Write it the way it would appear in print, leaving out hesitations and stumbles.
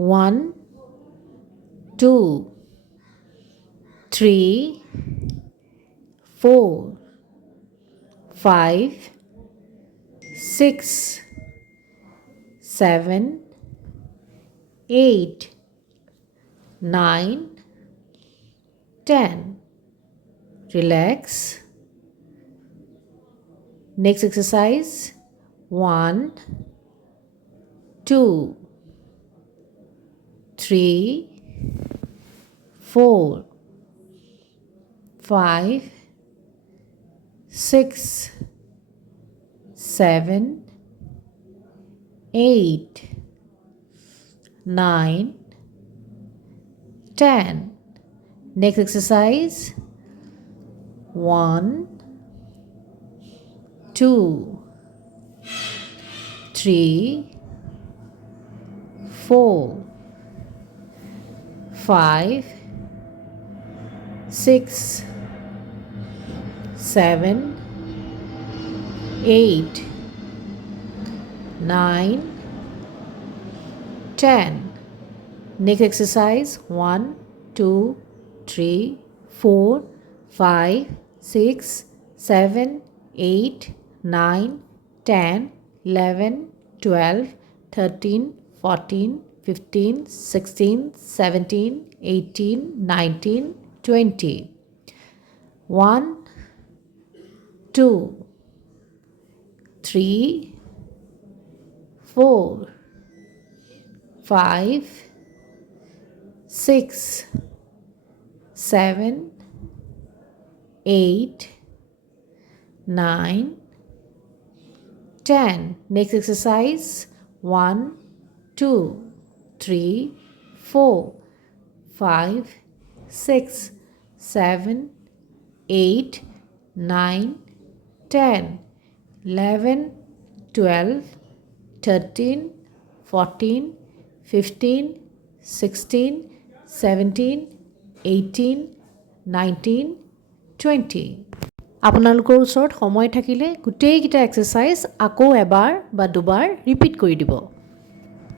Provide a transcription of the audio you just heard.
1 2 3 4 5 6 7 8 9 10 relax next exercise 1 2 3 4 5 6 7 8 9 10 next exercise 1 2 3 4 5 6 7 8 9 10 next exercise 1 2 3 4 5 6 7 8 9 10 11 12 13 14 15 16 17 18 19 20 1 2 3 4 5 6 7 8 9 10 next exercise 1 2 3 4 5 6 7 8 9 10 11 12 13 14 15 16 17 18 19 20 আপোনালোকৰ ওচৰত সময় থাকিলে গোটেইকেইটা এক্সাৰসাইজ আকৌ এবাৰ বা দুবাৰ ৰিপিট কৰি দিব